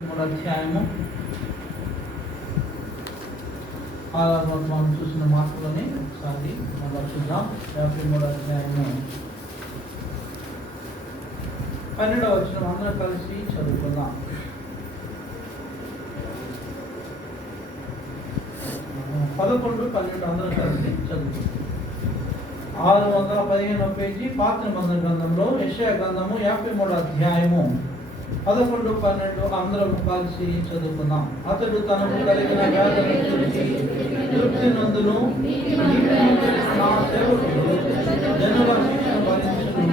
అధ్యాయము మనం చూసిన మాటలని ఒకసారి మనం చూద్దాం. 53వ అధ్యాయము 12వ వచనం అందరం కలిసి చదువుకుందాం. 11, 12 అందరం కలిసి చదువుకుందాం. 615వ పేజీ పాత నిబంధన గ్రంథంలో యెషయా గ్రంథము 53వ అధ్యాయము 11, 12 అందరం కలిసి చదువుకుందాం. అతడు తనకు కలిగిన వ్యాధిని చూసి తృప్తి నందును, నా సేవకుడు జనుల శిక్షను భరించును,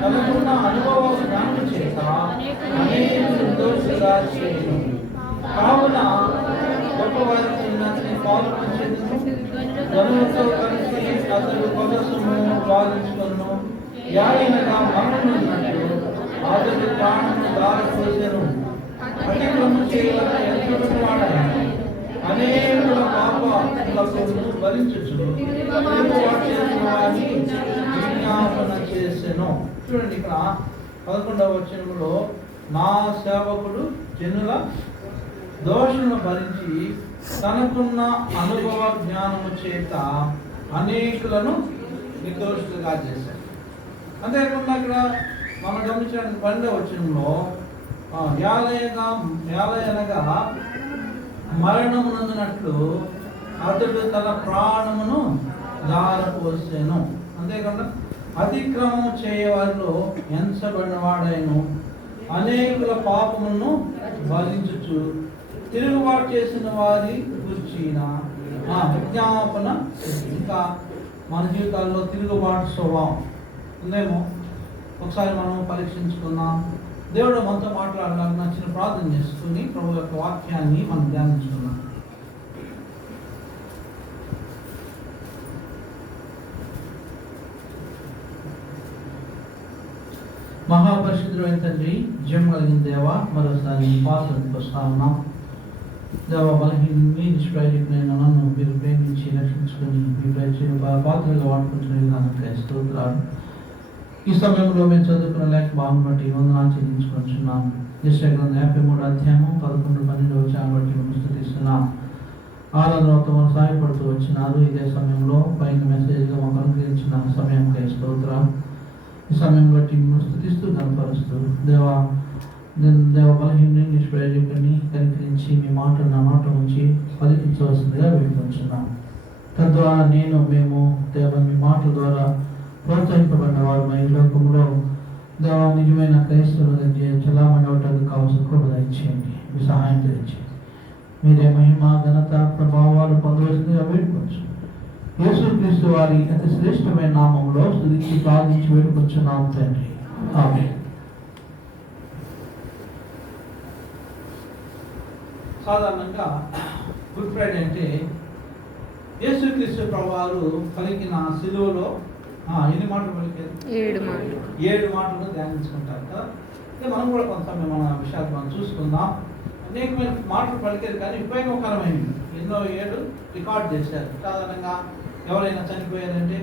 తనకున్న అనుభవ జ్ఞానం చేత అనేక నిర్దోషులుగా చేయును. కావున గొప్పవారి చిన్నని పాల్పంచెదను, జనులతో కలిసి అతడు కొలసము వాదించుకొను. యాయనగా మరణమున్నట్టు అతడు ప్రాణము దారపోసెను. అతిక్రమము చేయగల ఎంతటి వాడైనా అనేకుల పాపములను భరించుచు వారిని విజ్ఞాపన చేసెను. చూడండి, ఇక్కడ 11వ వచనంలో నా సేవకుడు జనుల దోషులను భరించి తనకున్న అనుభవ జ్ఞానము చేత అనేకులను నిర్దోషులుగా చేశాడు. అంతేకాకుండా ఇక్కడ మనం గమనించిన 12వ వచనంలో యాలయనగా మరణమునందునట్లు అతడు తన ప్రాణమును దారపోసెను. అంతేకాకుండా అతిక్రమము చేయవారిలో ఎంచబడిన వాడైను, అనేకుల పాపములను భరించుచు తిరుగుబాటు చేసిన వారి గురించిన విజ్ఞాపన. ఇంకా మన జీవితాల్లో తిరుగుబాటు స్వభావం ఉందేమో ఒకసారి మనం పరీక్షించుకుందాం. దేవుడు మనతో మాట్లాడడానికి నచ్చిన ప్రార్థన చేసుకుని ప్రభు యొక్క వాక్యాన్ని మనం ధ్యానించుకుందాం. మహాపరిశుద్ధుడైన తండ్రి, జయం కలిగిన దేవ, మరోసారి పాత్రలకు వస్తా ఉన్నాం. దేవ, బలహీన నిష్ప్రయోజకులైన నన్ను మీరు ప్రేమించి రక్షించుకొని మీ పాత్రగా వాడుకుంటున్న విధానంకై స్తోత్రాలు. ఈ సమయంలో మేము చదువుకున్న లేఖ భావం బట్టి వందనాలు చెల్లించుకుంటున్నాము. యెషయా గ్రంథం 53వ అధ్యాయము 11, 12 వచనాలను బట్టి మేము స్తుతిస్తున్నాం. ఆరాధనతో మనం సహాయపడుతూ వచ్చినారు. ఇదే సమయంలో పైన మెసేజ్గా మాకు అనుగ్రహించిన సమయంకై స్తోత్రాలు. ఈ సమయం బట్టి మేము స్తుతిస్తూ కనపరుస్తూ దేవ బలహీన నిష్ప్రయోజకుని కనికరించి మీ మాట నా మాట ఉంచి పలికించవలసిందిగా వేడుకుంటున్నాం. తద్వారా మేము దేవ మీ మాటల ద్వారా ప్రోత్సహింపబడిన వారు మా ఈ లోకంలో దేవ నిజమైన క్రైస్తవులుగా చలామణి అవటానికి కావాల్సిన కృప దయచేయండి. మీ సహాయం దయచేయండి. మీరే మహిమ ఘనత ప్రభావాలు పొందవలసిందిగా వేడుకోవచ్చు. యేసుక్రీస్తు వారి అతి శ్రేష్టమైన నామంలో స్తుతించి ప్రార్థించి వేడుకొచ్చున్నాం తండ్రి, ఆమేన్. సాధారణంగా గుడ్ ఫ్రైడే అంటే యేసుక్రీస్తు ప్రభువారు పలికిన సిలువలో ఎన్ని మాటలు పలికారు? 7 మాటలు ధ్యానించుకుంటారు కదా. అంటే మనం కూడా కొంత మన విషయాలు మనం చూసుకుందాం. అనేకమైన మాటలు పలికారు, కానీ ఉపయోగకరమైనవి ఎన్నో 7 రికార్డ్ చేశారు. సాధారణంగా ఎవరైనా చనిపోయారంటే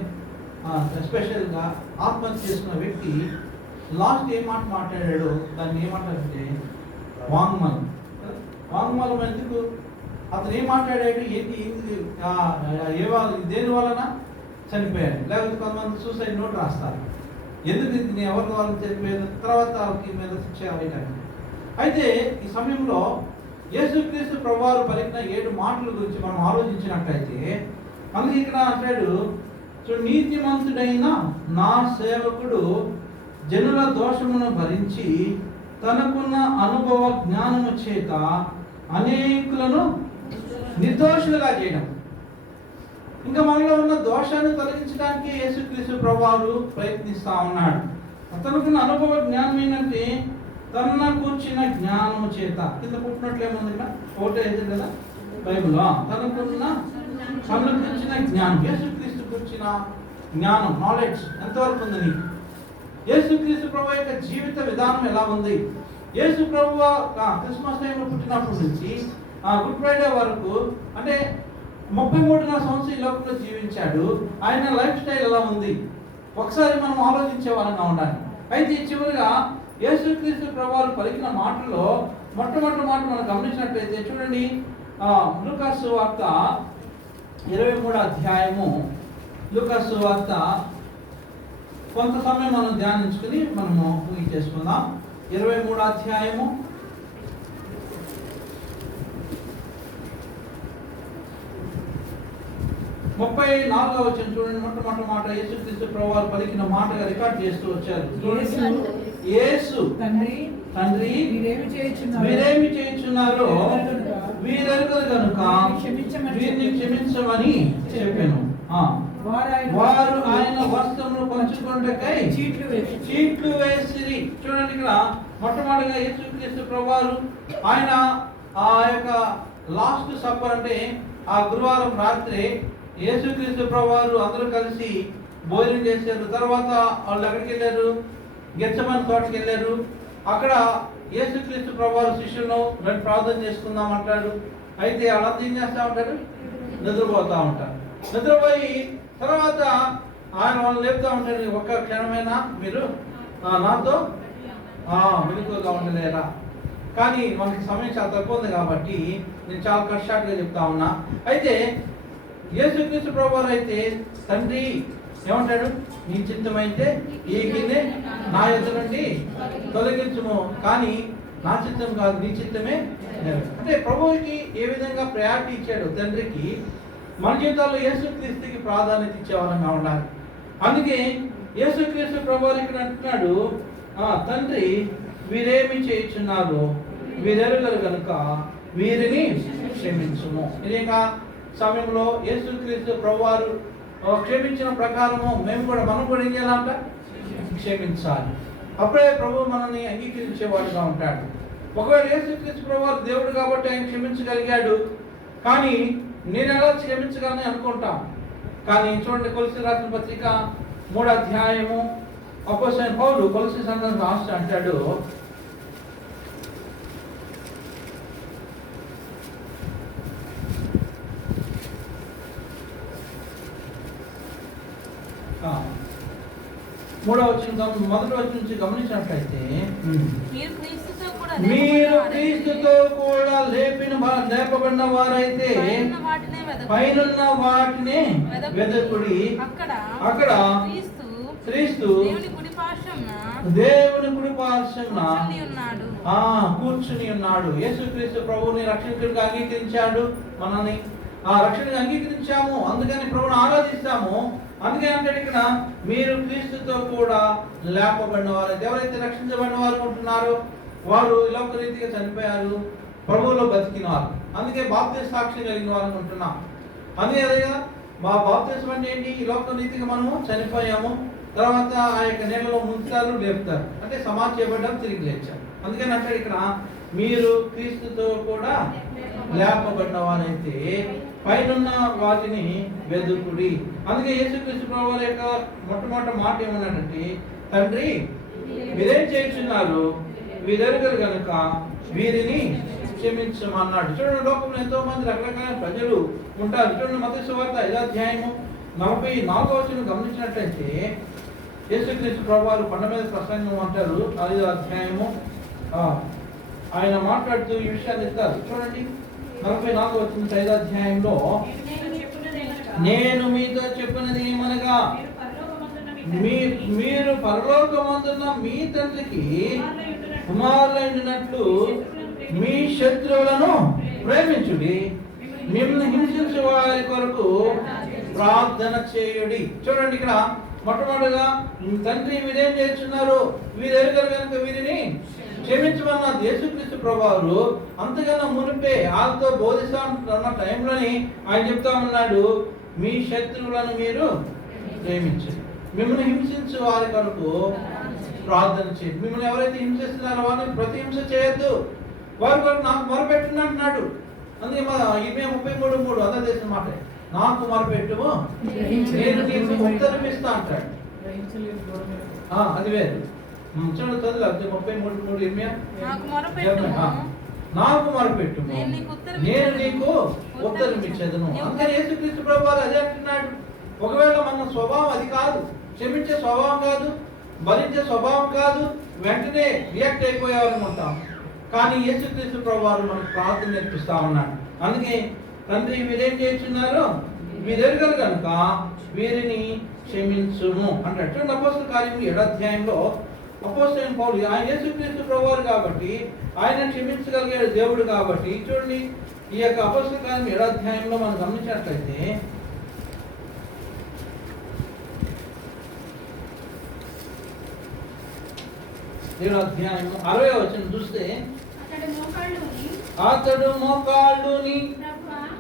ఎస్పెషల్గా ఆత్మహత్య చేసుకున్న వ్యక్తి లాస్ట్ ఏ మాట మాట్లాడాడో దాన్ని ఏమంటారంటే వాంగ్మూలం. వాంగ్మూలం ఎందుకు? అతను ఏం మాట్లాడాడు, దేని వలన చనిపోయాడు. లేకపోతే కొంతమంది సూసైడ్ నోట్ రాస్తారు, ఎందుకు ఎవరి వాళ్ళని చనిపోయిన తర్వాత వాళ్ళకి మీద శిక్ష వేయడానికి. అయితే ఈ సమయంలో యేసుక్రీస్తు ప్రభువారు పలికిన 7 మాటల గురించి మనం ఆలోచించినట్లయితే మనకి ఇక్కడ అంటాడు, నీతిమంతుడైన నా సేవకుడు జనుల దోషమును భరించి తనకున్న అనుభవ జ్ఞానము చేత అనేకులను నిర్దోషులుగా చేయడం. ఇంకా మనలో ఉన్న దోషాన్ని తొలగించడానికి యేసుక్రీస్తు ప్రభువారు ప్రయత్నిస్తా ఉన్నాడు. తనకున్న అనుభవ జ్ఞానం ఏంటంటే తన కూర్చిన జ్ఞానము చేత. కింద పుట్టినట్లు ఏముంది ఇక్కడ ఫోటో వేసింది కదా బైబిల్లో. తనకు కూర్చిన జ్ఞానం, యేసుక్రీస్తు కూర్చిన జ్ఞానం, నాలెడ్జ్ ఎంతవరకు ఉంది నీకు? యేసుక్రీస్తు ప్రభు యొక్క జీవిత విధానం ఎలా ఉంది? యేసు ప్రభు క్రిస్మస్ టైంలో పుట్టినప్పటి నుంచి గుడ్ ఫ్రైడే వరకు అంటే 33 సంవత్సరాలు ఈ లోకంలో జీవించాడు. ఆయన లైఫ్ స్టైల్ ఎలా ఉంది ఒకసారి మనం ఆలోచించే వాళ్ళంగా ఉండాలి. అయితే చివరిగా యేసుక్రీస్తు ప్రభువారు పలికిన మాటల్లో మొట్టమొదటి మాట మనం గమనించినట్లయితే చూడండి, లూకాసు వార్త 23వ అధ్యాయము. లూకాసు వార్త కొంత సమయం మనం ధ్యానించుకుని మనము చేసుకుందాం. 23వ అధ్యాయము 34వ వచనం చూడండి. మొట్టమొదటి మాట యేసుక్రీస్తు ప్రభువారు పలికిన మాటగా రికార్డ్ చేస్తూ వచ్చారు. యేసు తండ్రి మీరేమి చేయుచున్నారో వీరెరుగరు కనుక వీరిని క్షమించమని చెప్పాను. వారు ఆయన వస్త్రములు పంచుకొనుటకై చీట్లు వేసిరి. చూడండి, ఇక్కడ మొట్టమొదటిగా యేసుక్రీస్తు ప్రభువారు ఆయన ఆ యొక్క లాస్ట్ సప్పర్ అంటే ఆ గురువారం రాత్రి యేసుక్రీస్తు ప్రభువారు అందరూ కలిసి భోజనం చేశారు. తర్వాత వాళ్ళు ఎక్కడికి వెళ్ళారు? గెత్సెమనే తోటకి వెళ్ళారు. అక్కడ యేసుక్రీస్తు ప్రభువారు శిష్యులను మేము ప్రార్థన చేసుకుందాం అంటాడు. అయితే వాళ్ళంతా ఏం చేస్తూ ఉంటారు? నిద్రపోతూ ఉంటారు. నిద్రపోయి తర్వాత ఆయన వాళ్ళు లేపుతూ ఉంటాడు, ఒక్క క్షణమైనా మీరు నాతో మెలకువగా ఉండలేరా? కానీ మనకి సమయం చాలా తక్కువ ఉంది కాబట్టి నేను చాలా షార్ట్గా చెప్తా ఉన్నా. అయితే యేసుక్రీస్తు ప్రభువారు అయితే తండ్రి ఏమంటాడు? నీ చిత్తమైతే ఈ గిన్నె నా యొద్ద నుండి తొలగించుము, కానీ నా చిత్తం కాదు నీ చిత్తమే. అంటే ప్రభువుకి ఏ విధంగా ప్రయారిటీ ఇచ్చాడు తండ్రికి, మన జీవితాల్లో యేసుక్రీస్తుకి ప్రాధాన్యత ఇచ్చేవారంగా ఉండాలి. అందుకే యేసుక్రీస్తు ప్రభువారు ఇక్కడ అంటున్నాడు, తండ్రి వీరేమి చేయుచున్నారు వీరెరుగరు కనుక వీరిని క్షమించుము. ఇదేగా సమయంలో యేసుక్రీస్తు ప్రభువారు క్షమించిన ప్రకారము మనం కూడా ఏం చేయాలంట? క్షమించాలి. అప్పుడే ప్రభు మనల్ని అంగీకరించేవాడుగా ఉంటాడు. ఒకవేళ యేసుక్రీస్తు ప్రభువారు దేవుడు కాబట్టి ఆయన క్షమించగలిగాడు, కానీ నేను ఎలా క్షమించగలని అనుకుంటాం. కానీ చూడండి, కొలస్సీయులకు రాసిన పత్రిక 3వ అధ్యాయము అపోస్తలుడైన పౌలు కొలస్సీ సంఘం రాస్తూ అంటాడు, మొదటి వచనం నుంచి గమనించినట్లయితే మీరు క్రీస్తుతో కూడా లేపబడిన వారైతే పైనున్న వాటిని వెదకుడి. అక్కడ క్రీస్తు దేవుని కుడి పార్శ్వమున కూర్చుని ఉన్నాడు. యేసుక్రీస్తు ప్రభువుని రక్షకుడిగా అంగీకరించాడు. మనల్ని ఆ రక్షణగా అంగీకరించాము, అందుకని ప్రభువుని ఆరాధిస్తాము. అందుకే అంటే ఇక్కడ మీరు క్రీస్తుతో కూడా లేపబడిన వారు. ఎవరైతే రక్షించబడిన వారు ఉంటున్నారో వారు లోక రీతిగా చనిపోయారు, ప్రభువులో బతికినారు. అందుకే బాప్తిస్మ సాక్ష్యం కలిగిన వారు ఉంటున్నాం. అందుకే అదేగా మా బాప్తిస్మ అంటే ఏంటి? ఈ లోక రీతిగా మనము చనిపోయాము, తర్వాత ఆ యొక్క నీళ్ళలో ముంచుతారు, లేపుతారు, అంటే సమాధి చేయబడ్డాం, తిరిగి లేచారు. అందుకని అంటే ఇక్కడ మీరు క్రీస్తుతో కూడా లేపబడిన వారైతే పైనున్న వాటిని వెదుకుడి. అందుకే యేసుక్రీస్తు ప్రభువారి యొక్క మొట్టమొదటి మాట ఏమన్నాడంటే, తండ్రి మీరేం చేయుచున్నారు వీరెరుగరు కనుక వీరిని క్షమించమన్నాడు. చూడండి, లోకంలో ఎంతో మంది రకరకాల ప్రజలు ఉంటారు. చూడండి, మత్తయి సువార్త 5వ అధ్యాయము 44వ వచనం గమనించినట్లయితే యేసుక్రీస్తు ప్రభువారు కొండ మీద ప్రసంగం అంటారు. 5వ అధ్యాయము ఆయన మాట్లాడుతూ ఈ విషయాన్ని ఇస్తారు. చూడండి, 44వ వచనం 5వ అధ్యాయంలో, నేను మీతో చెప్పినది ఏమనగా మీరు పరలోకమందున్న మీ తండ్రికి కుమారులైనట్లు మీ శత్రువులను ప్రేమించుడి, మిమ్మల్ని హింసించే వారి కొరకు ప్రార్థన చేయుడి. చూడండి, ఇక్కడ మొట్టమొదటిగా తండ్రి మీరేం చేస్తున్నారు వీరెరుగరు కనుక వీరిని క్షమించమన్న యేసుక్రీస్తు ప్రభువారు అంతకన్నా మునిపే వాళ్ళతో బోధిస్తున్న టైంలోని ఆయన చెప్తా ఉన్నాడు, మీ శత్రువులను మీరు ప్రేమించండి, మిమ్మల్ని హింసించే వారి కొరకు ప్రార్థన చేయండి. మిమ్మల్ని ఎవరైతే హింసిస్తున్నారో వారిని ప్రతి హింస చేయొద్దు, వారి కొరకు నాకు మొరపెట్టండి అంటున్నాడు. అందుకే ఇమే 33:3 అందరు చేసిన మాట, నాకు మొరపెట్టుము నేను నీకు ఉత్తరమిస్తా అంటాడు. అది వేరు. చూడండి, చదువు 33:3 ఇర్మియా, నాకు మొరపెట్టుము నేను నీకు ఉత్తరం ఇచ్చేదను. అందుకని యేసుక్రీస్తు ప్రభువారు అదే అంటున్నాడు. ఒకవేళ మన స్వభావం అది కాదు, క్షమించే స్వభావం కాదు, భరించే స్వభావం కాదు, వెంటనే రియాక్ట్ అయిపోయేవాళ్ళని ఉంటాం. కానీ యేసుక్రీస్తు ప్రభువారు మనకు ప్రార్థన నేర్పిస్తా ఉన్నాడు. అందుకే తండ్రి వీరేం చేస్తున్నారు, వీరెరుగరు కనుక వీరిని క్షమించుము అంటాడు. చూడండి అపోస్తల కార్యము 7వ అధ్యాయంలో అపోస్తలుడైన పౌలు, ఆయన యేసుక్రీస్తు ప్రభువారు కాబట్టి, ఆయన క్షమించగలిగే దేవుడు కాబట్టి, చూడండి ఈ యొక్క అపోస్తల కార్యము 7వ అధ్యాయంలో మనం గమనించినట్లయితే 7వ అధ్యాయం 60వ వచనం చూస్తే, అతడు మోకాళ్ళుని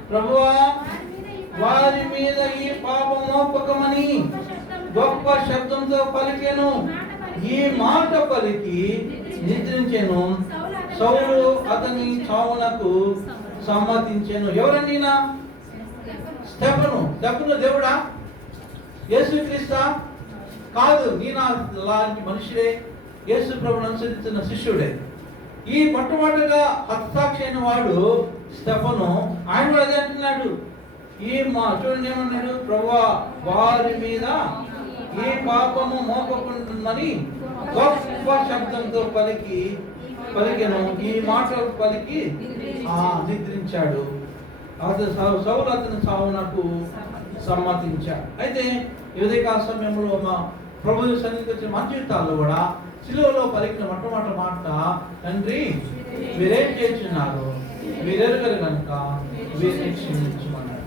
ప్రభువా వారి మీద ఈ పాపం మోపకమని గొప్ప శబ్దంతో పలికెను. ఈ మాట పలికి నిద్రించెను. సౌలు అతని చావునకు సమ్మతించెను. ఎవరండి? స్టెఫను దేవుడా? యేసుక్రీస్తు కాదు, నా లాంటి మనుషుడే, యేసు ప్రభువును అనుసరిస్తున్న శిష్యుడే. ఈ మొట్టమొదటిగా హతసాక్షి అయిన వాడు స్టెఫను. ఆయన కూడా అదే అంటున్నాడు. చూడండి ఏమన్నాడు, ప్రభువా వారి మీద ఈ పాపము మోపకుంటుందని గొప్ప శబ్దంతో పలికెను. ఈ మాట పలికి నిద్రించాడు. సౌలు అతని సావునకు సమ్మతించాడు. అయితే ఈ ఉదయకాల సమయంలో మా ప్రభు సన్నిధికి వచ్చిన మన జీవితాల్లో కూడా సిలువలో పలికిన మొట్టమొదటి మాట, తండ్రి వీరేం చేస్తున్నారు, వీరెరుగరు కనుక వీరిని క్షమించమన్నాడు.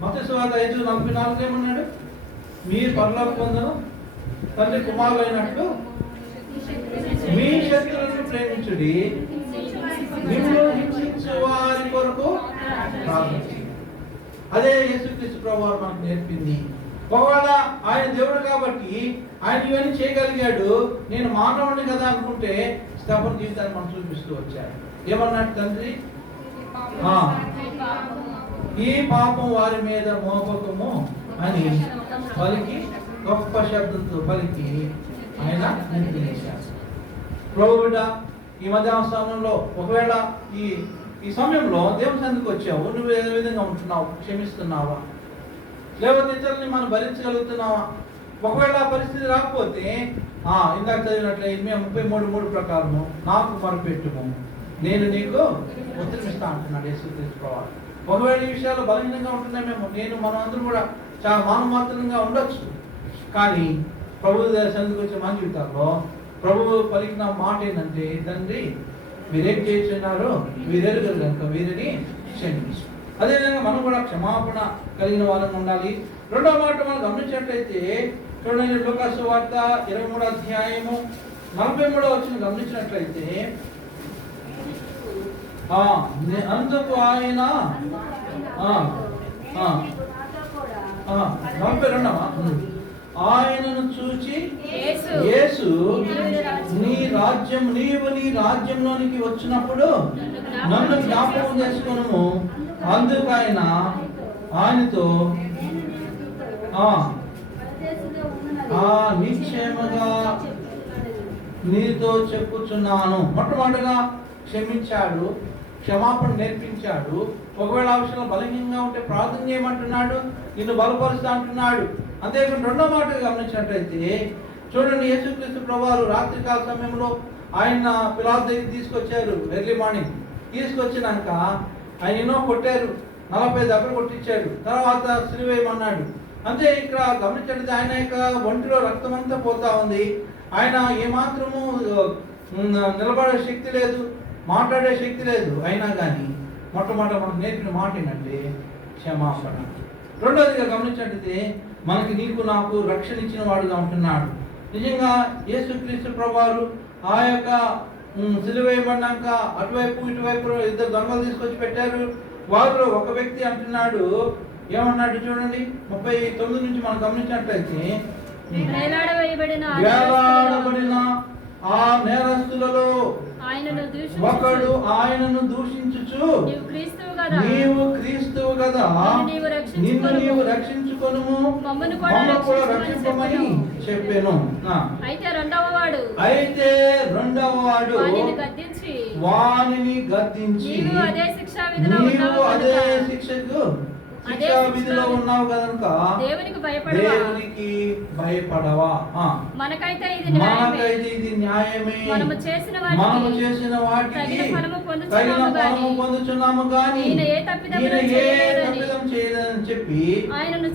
మత్తయి సువార్త 5:44 ఏమన్నాడు, మీరు పరలోక పొందను తండ్రి కుమారులు అయినట్లు మీ శత్రువులను ప్రేమించుడి, మిమ్మల్ని హింసించు వారి కొరకు ప్రార్థించండి. అదే యేసుక్రీస్తు ప్రభువారు మనకు నేర్పింది. ఒకవేళ ఆయన దేవుడు కాబట్టి ఆయన ఇవన్నీ చేయగలిగాడు, నేను మానవుడిని కదా అనుకుంటే స్టెఫను జీవితాన్ని మనం చూపిస్తూ వచ్చాడు. ఏమన్నాడు, తండ్రి ఈ పాపం వారి మీద మోపకము అని పలికి గొప్ప శబ్దంతో పలికి ఆయన నిర్ణయించాడు. ప్రభువుడా, ఈ మధ్యాహ్న సమయంలో ఒకవేళ ఈ సమయంలో దేవుని సన్నిధికి వచ్చావు, నువ్వు ఏ విధంగా ఉంటున్నావు, క్షమిస్తున్నావా, లేకపోతే ఇతరులని మనం భరించగలుగుతున్నావా? ఒకవేళ పరిస్థితి రాకపోతే ఇందాక చదివినట్లే 33 ప్రకారము నాకు మొరపెట్టుము, నేను నీకు ఉత్తరమిస్తా అంటున్నాడు యేసుక్రీస్తు ప్రభువారు. ఒకవేళ ఈ విషయాలు బలహీనంగా ఉంటున్నామేమో, మనం అందరూ కూడా చాలా మానమాత్రంగా ఉండొచ్చు. కానీ ప్రభు సన్నిధికి వచ్చే మన జీవితాల్లో ప్రభువు పలికిన మాట ఏంటంటే, తండ్రి మీరేం చేస్తున్నారు, వీరెరుగరు కనుక వీరిని క్షమించు. అదేవిధంగా మనం కూడా క్షమాపణ కలిగిన వాళ్ళని ఉండాలి. రెండవ మాట మనం గమనించినట్లయితే చూడండి, లూకాసు వార్త 23వ అధ్యాయము 43వ వచనం గమనించినట్లయితే, అందుకు ఆయన 42వ ఆయనను చూచి యేసు నీవు నీ రాజ్యంలోనికి వచ్చినప్పుడు నన్ను జ్ఞాపకం చేసుకొనుము. అందుకు ఆయనతో నిశ్చయముగా నీతో చెప్పుచున్నాను. మొట్టమొదటిగా క్షమించాడు, క్షమాపణ నేర్పించాడు. ఒకవేళ ఆ విషయంలో బలహీనంగా ఉంటే ప్రార్థన చేయమంటున్నాడు, నిన్ను బలపరుస్తా అంటున్నాడు. అంతేకాకుండా రెండో మాట గమనించినట్లయితే చూడండి, యేసుక్రీస్తు ప్రభువారు రాత్రికాల సమయంలో ఆయన పిలాతు దగ్గరికి తీసుకొచ్చారు. ఎర్లీ మార్నింగ్ తీసుకొచ్చినాక ఆయన ఎన్నో కొట్టారు, 40 దెబ్బలు కొట్టించాడు. తర్వాత సిలువేయమన్నాడు. అంతే ఇక్కడ గమనించండి, ఆయన యొక్క ఒంటిలో రక్తం అంతా పోతా ఉంది. ఆయన ఏమాత్రము నిలబడే శక్తి లేదు, మాట్లాడే శక్తి లేదు. అయినా కానీ మొట్టమొదట మనకు నేర్పిన మాట ఏంటంటే క్షమాపణ. రెండోదిగా గమనించినట్లయితే మనకి నీకు నాకు రక్షణ ఇచ్చిన వాడుగా ఉంటున్నాడు. నిజంగా యేసుక్రీస్తు ప్రభువారు ఆ యొక్క సిలువేయబడినాక అటువైపు ఇటువైపు 2 దొంగలు తీసుకొచ్చి పెట్టారు. వారిలో ఒక వ్యక్తి అంటున్నాడు, ఏమన్నాడు చూడండి, 39 నుంచి మనం గమనించినట్లయితే, వేలాడబడిన ఆ నేరస్తులలో ఒకడు ఆయనను దూషించుచు, నీవు క్రీస్తువు కదా, నిన్ను నీవు రక్షించుకొనుము, మమ్మను కూడా రక్షింపమని చెప్పెను. అయితే రెండవ వాడు వానిని గద్దించి, నీవు అదే శిక్షకు శిక్షా విధిలో ఉన్నావు కనుక దేవునికి భయపడవా? మనకైతే ఇది న్యాయమే. మనము చేసిన వాటికి తగిన ఫలము పొందుచున్నాము గాని ఈయన ఏ తప్పిదం చేయలేదని చెప్పి ఆయనను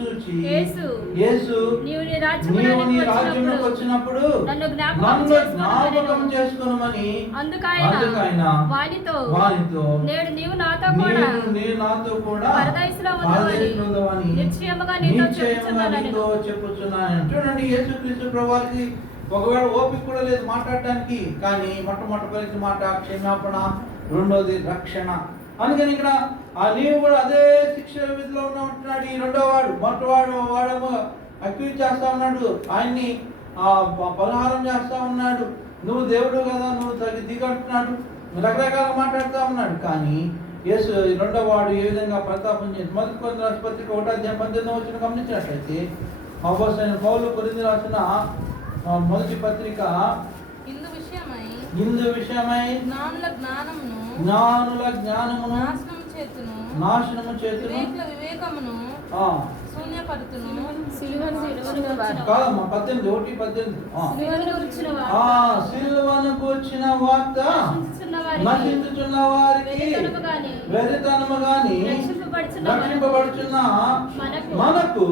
చూచి యేసు నీవు నీ రాజ్యమునకు వచ్చినప్పుడు నన్ను జ్ఞాపకం చేసుకొనుమని అందుకైన వానితో నేడు నీవు నాతో కూడా పరదేశంలో ఉండవని నిశ్చయముగా నీతో చెప్పుచున్నాను. చూడండి, యేసుక్రీస్తు ప్రభువారికి ఒకవేళ ఓపిక కూడా లేదు మాట్లాడటానికి, కానీ మొట్టమొదటి మాట క్షమాపణ, రెండోది రక్షణ. అందుకని ఇక్కడ నీవు కూడా అదే శిక్ష విధిలో ఉంటున్నాడు. ఈ రెండో వాడు వాడేమో అక్యూజ్ చేస్తా ఉన్నాడు, ఆయన్ని పరిహారం చేస్తా ఉన్నాడు, నువ్వు దేవుడు కదా, నువ్వు దిగంటున్నాడు, రకరకాల మాట్లాడుతూ ఉన్నాడు. కానీ యేసు రెండో వాడు ఏ విధంగా ప్రతాపం చేసి మొదటి కొరింథీ రాసిన పత్రిక 1:18 గమనించినట్లయితే అపోస్తలుడైన పౌలు కొరింథీ రాసిన మొదటి పత్రిక ఇందు విషయమై జ్ఞానుల జ్ఞానమును నాశనము చేతును వివేకమును కాదమ్మా 18:18 సిలువను కూర్చిన వార్త నశించుచున్న వారికి వెరితనము గాని రక్షింపబడుచున్న మనకు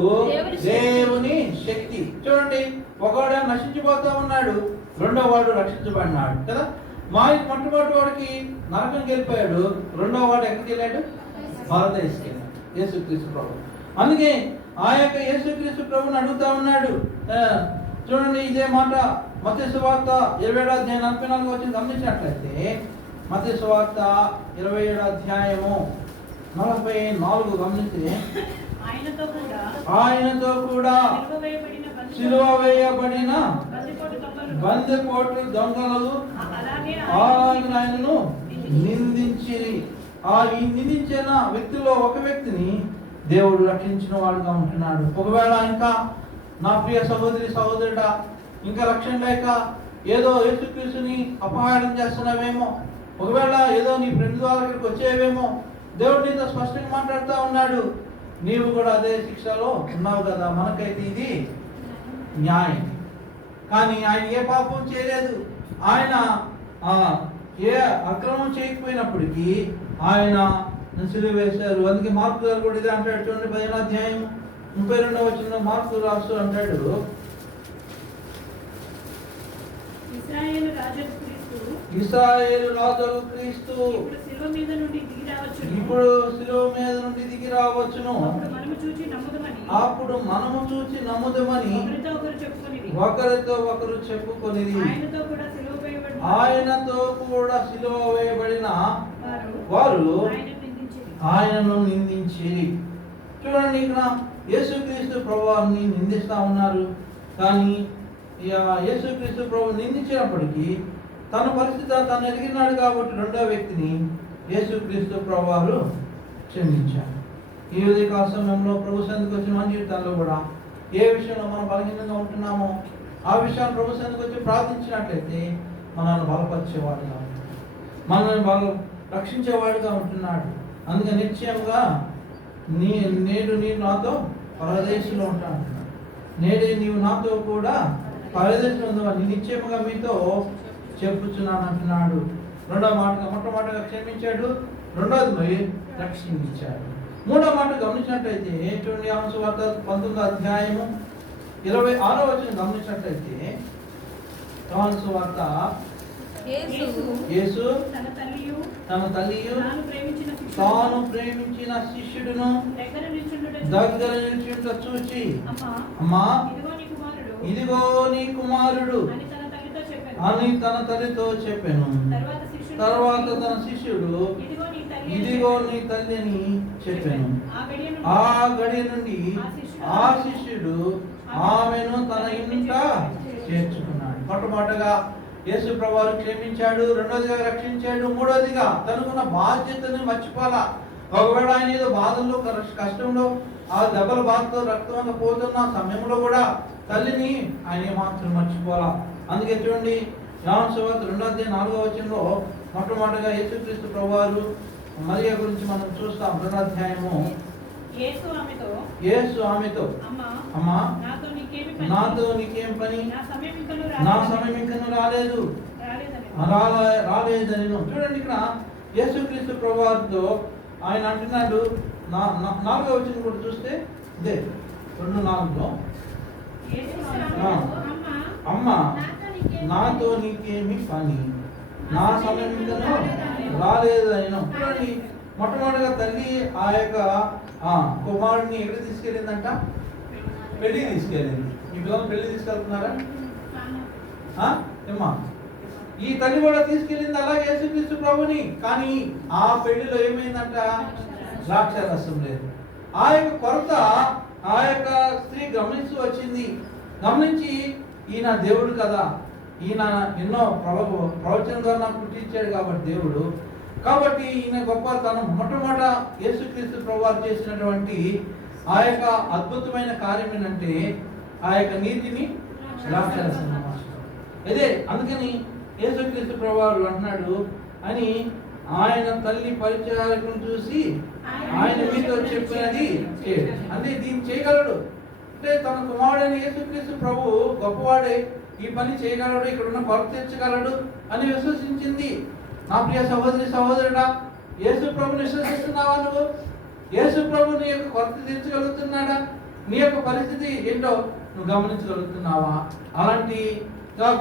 దేవుని శక్తి. చూడండి, ఒకవాడు నశించిపోతా ఉన్నాడు, రెండో వాడు రక్షించబడినాడు కదా. మొట్టమొదటి వాడికి నరకం వెళ్ళిపోయాడు, రెండో వాడు ఎక్కడికి వెళ్ళాడు? పరదేశంకి వెళ్ళాడు, యేసుక్రీస్తు ప్రభు. అందుకే ఆ యొక్క యేసుక్రీస్తు ప్రభుని అడుగుతా ఉన్నాడు. చూడండి, ఇదే మాట మత్తయి సువార్త 27:44 గమనించినట్లయితే మత్తయి సువార్త 27:44 గమనిస్తే ఆయనతో కూడా సిలువ వేయబడిన బందిపోటు దొంగలు ఆయనను నిందించిరి. ఈ నిందించిన వ్యక్తిలో ఒక వ్యక్తిని దేవుడు రక్షించిన వాడుగా ఉంటున్నాడు. ఒకవేళ ఇంకా నా ప్రియ సహోదరుడా ఇంకా రక్షణ లేక ఏదో యేసుక్రీస్తుని అపహారం చేస్తున్నావేమో, ఒకవేళ ఏదో నీ ఫ్రెండ్ ద్వారా ఇక్కడికి వచ్చేవేమో, దేవుడు నీతో స్పష్టంగా మాట్లాడుతూ ఉన్నాడు, నీవు కూడా అదే శిక్షలో ఉన్నావు కదా. మనకైతే ఇది న్యాయం. కానీ ఆయన ఏ పాపం చేయలేదు, ఆయన ఏ అక్రమం చేయకపోయినప్పటికీ ఆయన సిలువ వేశారు. అందుకే మార్కు గారు కూడా ఇదే అంటాడు. చూడండి, 15:32 మార్కు రాస్తూ అంటాడు, ఇశ్రాయేలు రాజు క్రీస్తు ఇప్పుడు శిలువ మీద నుండి దిగి రావచ్చును, అప్పుడు మనము చూచి నమ్ముదమని ఒకరితో ఒకరు చెప్పుకొనిది. ఆయనతో కూడా సిలువ వేయబడిన వారు ఆయనను నిందించి. చూడండి, ఇక్కడ యేసుక్రీస్తు ప్రభువుని నిందిస్తా ఉన్నారు. కానీ యేసుక్రీస్తు ప్రభు నిందించినప్పటికీ తన పరిస్థితి తను ఎదిగినాడు కాబట్టి రెండో వ్యక్తిని యేసుక్రీస్తు ప్రభువారు క్షమించారు. ఈ ఉదయకాల సమయంలో ప్రభు సన్నిధికి వచ్చిన మన జీవితాల్లో కూడా ఏ విషయంలో మనం బలహీనంగా ఉంటున్నామో ఆ విషయాన్ని ప్రభు సన్నిధికి వచ్చి ప్రార్థించినట్లయితే మనల్ని బలపరిచేవాడుగా ఉంటున్నాడు, మనల్ని రక్షించేవాడుగా ఉంటున్నాడు. అందుకే నిశ్చయంగా నేడు నీవు నాతో పరదేశంలో ఉంటాను, నేడు నీవు నాతో కూడా పరదేశంలో ఉందని నిశ్చయముగా మీతో చెప్పుచున్నాను అంటున్నాడు. రెండో మాటగా మొట్టమొదటిగా క్షమించాడు, రెండోది రక్షించాడు. మూడో మాట గమనించినట్లయితే చూడండి, యోహాను సువార్త 19:26 గమనించినట్లయితే యోహాను సువార్త యేసు తన తల్లియు తాను ప్రేమించిన శిష్యుడును దగ్గర నిల్చుంట చూచి, అమ్మా ఇదిగో నీ కుమారుడు అని తన తల్లితో చెప్పాను. తర్వాత తన శిష్యుడు ఇదిగో నీ తల్లి అని చెప్పాను. ఆ గడియ నుండి ఆ శిష్యుడు ఆమెను తన ఇంట చేర్చుకున్నాడు. మొట్టమొదటిగా యేసు ప్రభువు క్షమించాడు, రెండోదిగా రక్షించాడు, మూడోదిగా తనకున్న బాధ్యతను మర్చిపోలా. ఒకవేళ ఆయన ఏదో బాధల్లో కష్టంలో ఆ దెబ్బల బాధతో రక్తం పోతున్న సమయంలో కూడా తల్లిని ఆయన మాత్రం మర్చిపోలా. అందుకే చూడండి, యోహాను సువార్త 2:4 మొట్టమొదటిగా యేసుక్రీస్తు ప్రభువారు మరియ గురించి మనం చూస్తాం. 2వ అధ్యాయము. యేసు ఆమెతో, అమ్మా నాతో నీకేం పని, నా సమయం ఇంకను రాలేదు రాలేదని. చూడండి, ఇక్కడ యేసుక్రీస్తు ప్రభువారితో ఆయన అంటున్నాడు. 4వ వచనం కూడా చూస్తే ఇదే 2:4లో, అమ్మా నాతో నీకేమి పని, నా సమయం ఇంకను రాలేదని. చూడండి, మొట్టమొదటిగా తల్లి ఆ యొక్క కుమారుడిని ఎక్కడ తీసుకెళ్ళిందంట? పెళ్లి తీసుకెళ్ళింది. ఈ పిల్లలు పెళ్లి తీసుకెళ్తున్నారా ఏమ్మా? ఈ తల్లి కూడా తీసుకెళ్ళింది అలాగే యేసుక్రీస్తు ప్రభుని. కానీ ఆ పెళ్లిలో ఏమైందంట? ద్రాక్షారసం లేదు. ఆ యొక్క కొరత ఆ యొక్క స్త్రీ గమనిస్తూ వచ్చింది. గమనించి ఈయన దేవుడు కదా, ఈయన ఎన్నో ప్రవచనం ద్వారా నాకు పుట్టించాడు కాబట్టి దేవుడు, కాబట్టి ఈయన గొప్పతనం. మొట్టమొదట యేసుక్రీస్తు ప్రభువారు చేసినటువంటి ఆ యొక్క అద్భుతమైన కార్యం ఏంటంటే ఆ యొక్క నీతిని ద్రాక్షారసం మార్చడం. అదే అందుకని యేసుక్రీస్తు ప్రభువారు అంటున్నాడు అని, ఆయన తల్లి పరిచారకులను చూసి ఆయన మీతో చెప్పినది చేయడు. అంటే దీన్ని చేయగలడు అంటే తన కుమారుడైన యేసుక్రీస్తు ప్రభు గొప్పవాడే, ఈ పని చేయగలడు, ఇక్కడ ఉన్న కొరత తీర్చగలడు అని విశ్వసించింది. నా ప్రియ సహోదరి సహోదరుడా, యేసు ప్రభుని విశ్వసిస్తున్నావా? నువ్వు యేసు ప్రభు నీ యొక్క కొరత తీర్చగలుగుతున్నాడా? నీ యొక్క పరిస్థితి ఏంటో నువ్వు గమనించగలుగుతున్నావా? అలాంటి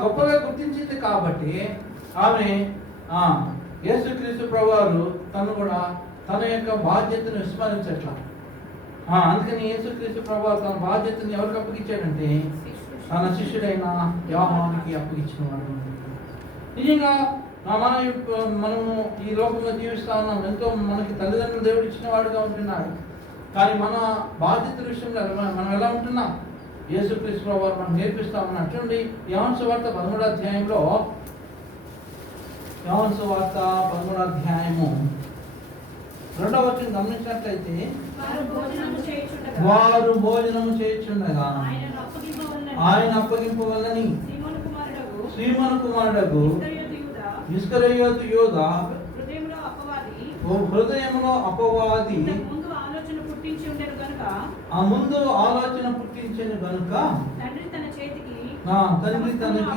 గొప్పగా గుర్తించింది కాబట్టి ఆమె యేసుక్రీస్తు ప్రభువారు తను కూడా తన యొక్క బాధ్యతను విస్మరించట్లా. అందుకని యేసుక్రీస్తు ప్రభువారు తన బాధ్యతను ఎవరికి అప్పగించాడంటే తన శిష్యుడైన యోహానుకి అప్పగించిన వాడు. నిజంగా మనము ఈ లోకంలో జీవిస్తా ఉన్నాం. ఎంతో మనకి తల్లిదండ్రులు దేవుడు ఇచ్చిన వాడుగా ఉంటున్నాడు. కానీ మన బాధ్యతల విషయంలో మనం ఎలా ఉంటున్నాం? యేసుక్రీస్తు ప్రభువారు మనం నేర్పిస్తా ఉన్నాడు. చూడండి, యోహాను సువార్త 13వ అధ్యాయంలో, యోహాను సువార్త 13వ అధ్యాయము 2వ వచనం గమనించినట్లయితే, వారు భోజనము చేయుచుండగా ఆయన అప్పగింపవలనని సీమోను కుమారుడగు ఇస్కరియోతు యూదా హృదయంలో అపవాది ఆ ముందు ఆలోచన పుట్టించను గనుక తండ్రి తనకి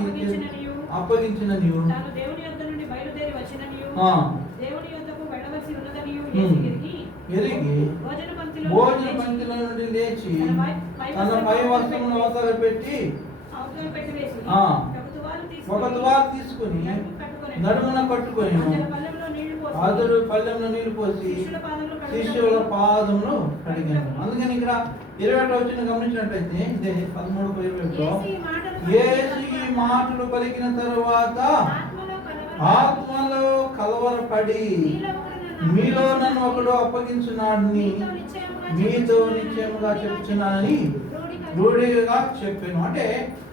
అప్పగించిన నీవు ఎరిగి భోజన పంక్తిలో నుండి లేచి తన పై వస్త్రమును అవతల పెట్టి ఒక తువాలు తీసుకుని నడుమున కట్టుకొని అతడు పళ్ళెంలో నీళ్లు పోసి శిష్యుల పాదమును కడిగాను. అందుకని ఇక్కడ 21వ వచనం గమనించినట్లయితే ఇదే 13:20లో, యేసు ఈ మాటలు పలికిన తరువాత ఆత్మలో కలవరపడి మీలో నన్ను ఒకడు అప్పగించున్నాడని మీతో నిశ్చయముగా చెప్తున్నానని రూఢిగా చెప్పాను. అంటే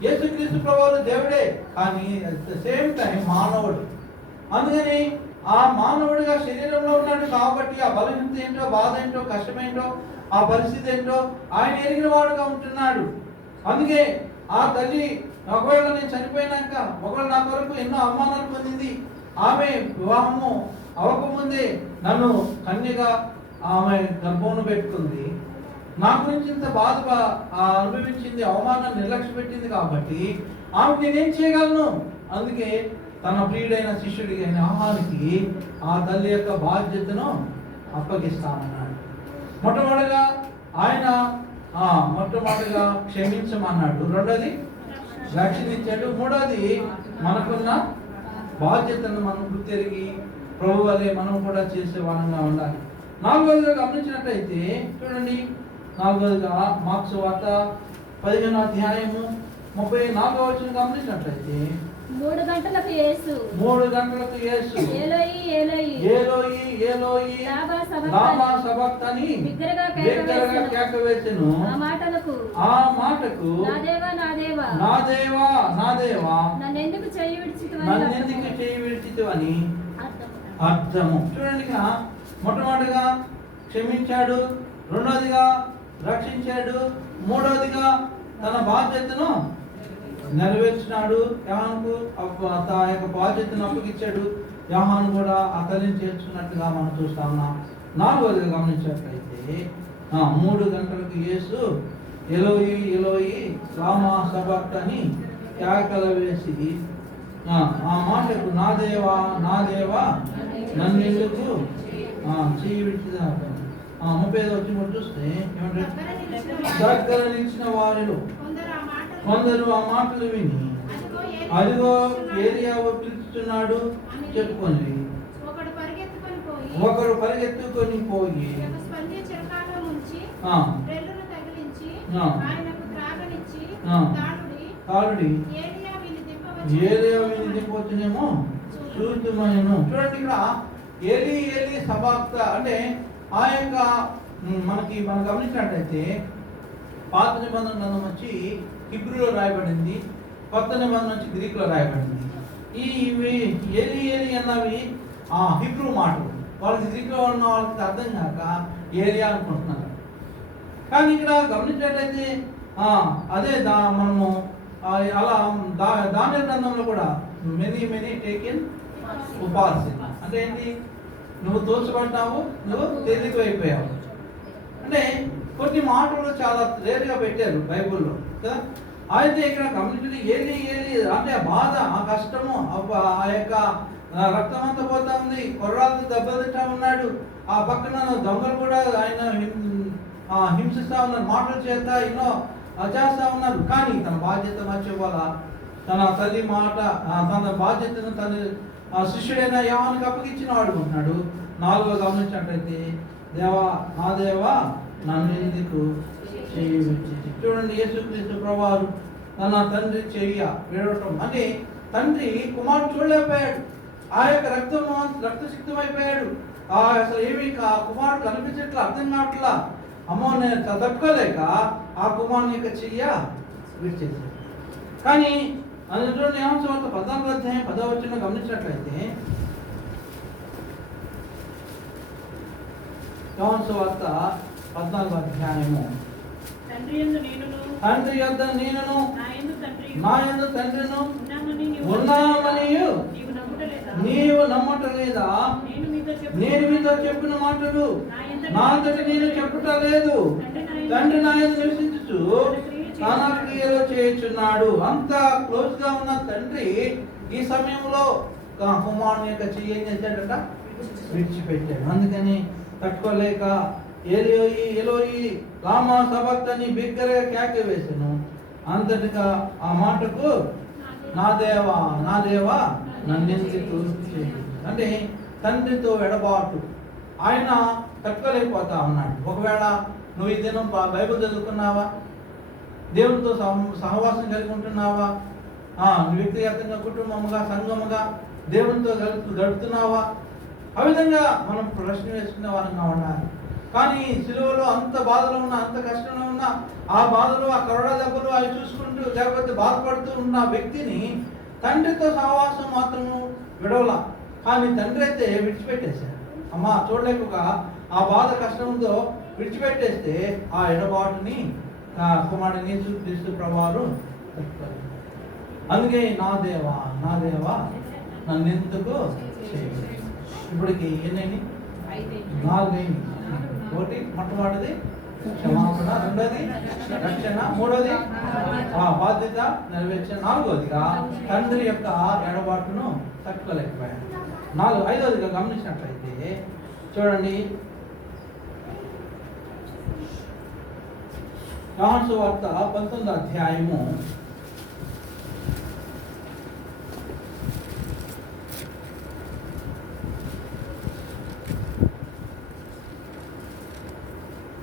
యేసుక్రీస్తు ప్రభువు దేవుడే, కానీ అట్ ద సేమ్ టైం మానవుడు. అందుకని ఆ మానవుడిగా శరీరంలో ఉన్నాడు కాబట్టి ఆ బలహీనత ఏంటో, బాధ ఏంటో, కష్టమేంటో, ఆ పరిస్థితి ఏంటో ఆయన ఎరిగిన వాడుగా ఉంటున్నాడు. అందుకే ఆ తల్లి ఒకవేళ నేను చనిపోయినాక ఒకవేళ నా కొరకు ఎన్నో అవమానాలు పొందింది, ఆమె వివాహము అవ్వకముందే నన్ను కన్యగా ఆమె గర్భమును పెట్టుకుంది, నా గురించి ఇంత బాధ అనుభవించింది, అవమానాన్ని నిర్లక్ష్య పెట్టింది కాబట్టి ఆమెకు నేనేం చేయగలను? అందుకే తన ప్రియుడైన శిష్యుడిగైన యోహానుకి ఆ తల్లి యొక్క బాధ్యతను అప్పగిస్తామన్నాడు. మొట్టమొదటిగా ఆయన మొట్టమొదటిగా క్షమించమన్నాడు, రెండోది రక్షణ ఇచ్చాడు, మూడోది మనకున్న బాధ్యతను మనం గుర్తెరిగి ప్రభు వలె మనం కూడా చేసే వాళ్ళంగా ఉండాలి. నాలుగోదిగా గమనించినట్లయితే చూడండి, నాలుగోదిగా మార్కు సువార్త 15వ అధ్యాయము 34వ వచనం గమనించినట్లయితే 3 గంటలకు యేసు ఏలోయి ఏలోయి ఏలోయి లామా సబక్తని బిగ్గరగా కేక వేసెను. ఆ మాటకు నా దేవా నన్నెందుకు చేయి విడిచితివని అర్థము. చూడండి, మొట్టమొదటిగా క్షమించాడు, రెండోదిగా రక్షించాడు, మూడోదిగా తన బాధ్యతను నెరవేర్చినాడు, యోహానుకు ఆ యొక్క బాధ్యతను అప్పగించాడు, యోహాను కూడా ఆ తల్లిని చేర్చుకున్నట్టుగా మనం చూస్తా ఉన్నాం. 4వదిగా గమనించినట్లయితే 3 గంటలకు యేసు ఎలోయి ఎలోయి లామా సబక్తని కేకలు వేసి ఆ మాటకు నా దేవా నన్నెందుకు చేయి విడిచినావు. 35 వచ్చి కూడా చూస్తే దగ్గర నిలిచిన వారిలో కొందరు ఆ మాటలు విని అదిగో ఏలియా పిలుస్తున్నాడు చెప్పుకొని ఒకరు పరిగెత్తుకొని పోయి తాళుడి ఏలియా వీని దింపొచ్చునేమో చూద్దామనేమో. చూడండి, ఇక్కడ ఏలి సబాక్త అంటే ఆ యొక్క మనం గమనించినట్టయితే పాత నిబంధన గ్రంథం వచ్చి హిబ్రూలో రాయబడింది, కొత్త నిబంధన వచ్చి గ్రీకులో రాయబడింది. ఇవి ఏలి అన్నవి హిబ్రూ మాటలు. వాళ్ళకి గ్రీకులో ఉన్న వాళ్ళకి అర్థం కాక ఏలియా అనుకుంటున్నారు. కానీ ఇక్కడ గమనించినట్లయితే అదే మనము అలా దాని గ్రంథంలో కూడా మెనీ టేకెన్ ఉపాసి అంటే ఏంటి, నువ్వు తోచబడ్డావు, నువ్వు తేలికైపోయావు. అంటే కొన్ని మాటలు చాలా రేరుగా పెట్టారు బైబుల్లో కదా. అయితే ఇక్కడ కమ్యూనిటీ ఏలి అంటే ఆ బాధ, ఆ కష్టము, ఆ యొక్క రక్తం అంతా పోతా ఉంది, కొర్రాలతో దెబ్బతింటా ఉన్నాడు. ఆ పక్కన దొంగలు కూడా ఆయన హింసిస్తా ఉన్నారు, మాటలు చేస్తా ఎన్నో చేస్తా ఉన్నారు. కానీ తన బాధ్యత మర్చిపోవాలా, తన తల్లి మాట, తన బాధ్యతను తన శిష్యుడైన యోహానుకి అప్పగించిన వాడు ఉంటున్నాడు. 4వ గమనించినట్లయితే నా దేవా నన్నెందుకు చేయి విడిచితివి. చూడండి, యేసుక్రీస్తు ప్రభువారు తన తండ్రి చెయ్య విడవటం అంటే తండ్రి కుమారుడు చూడలేకపోయాడు. ఆ యొక్క రక్తసిక్తం అయిపోయాడు. అసలు ఏమి కుమారుడు కనిపించట్లా, అర్థం కావట్లా. అమ్మో నేను తట్టుకోలేక ఆ కుమారుని యొక్క చెయ్య విడిచేశాడు. కానీ అందులో యోహాను సువార్త 14వ అధ్యాయం 10వ వచనం గమనించినట్లయితే యోహాను సువార్త 14వ అధ్యాయము తండ్రి యొద్ద నేనును నా యందు తండ్రిను ఉన్నామనియు నీవు నమ్మటలేదా? నేను మీతో చెప్పిన మాటలు నా అంతటి నేను చెప్పుట లేదు, తండ్రి నా యందు నివసించుచు తన క్రియలు చేయుచున్నాడు. అంత క్లోజ్ గా ఉన్న తండ్రి ఈ సమయంలో కుమారుని యొక్క చెయ్యి ఏం చేశాడట, విడిచిపెట్టాడు. అందుకని తట్టుకోలేక ఎలోయి లామా సబక్తని బిగ్గరగా కేక వేసాను. అంతటిగా ఆ మాటకు నా దేవా నన్నెందుకు చేయి. అంటే తండ్రితో ఎడబాటు ఆయన తట్టుకోలేకపోతా ఉన్నాడు. ఒకవేళ నువ్వు ఈ దినం బైబిల్ చదువుకున్నావా, దేవునితో సహవాసం కలిగి ఉంటున్నావా, వ్యక్తిగతంగా కుటుంబముగా సంఘముగా దేవునితో గడుపుతున్నావా? ఆ విధంగా మనం ప్రశ్న వేసుకునే వారంగా ఉండాలి. కానీ సిలువలో అంత బాధలో ఉన్న, అంత కష్టంలో ఉన్న, ఆ బాధలు, ఆ కరోనా దెబ్బలు అవి చూసుకుంటూ లేకపోతే బాధపడుతూ ఉన్న వ్యక్తిని తండ్రితో సహవాసం మాత్రము విడవల. కానీ తండ్రి అయితే విడిచిపెట్టేశాడు. అమ్మ చూడలేక ఆ బాధ కష్టంతో విడిచిపెట్టేస్తే ఆ ఎడబాటుని కుమారుడిని క్రీస్తు ప్రభువారు. అందుకే నా దేవా నన్నెందుకు చేయలేదు. ఇప్పటికి ఎన్నైంది? 4 అయింది. ఒకటి మొట్టమొదటిది క్షమాపణ, రెండోది రక్షణ, మూడోది బాధ్యత నెరవేర్చిన, 4వదిగా తండ్రి యొక్క ఎడబాటును తట్టుకోలేకపోయాడు. 5వదిగా గమనించినట్లయితే చూడండి, యోహాను సువార్త 19వ అధ్యాయము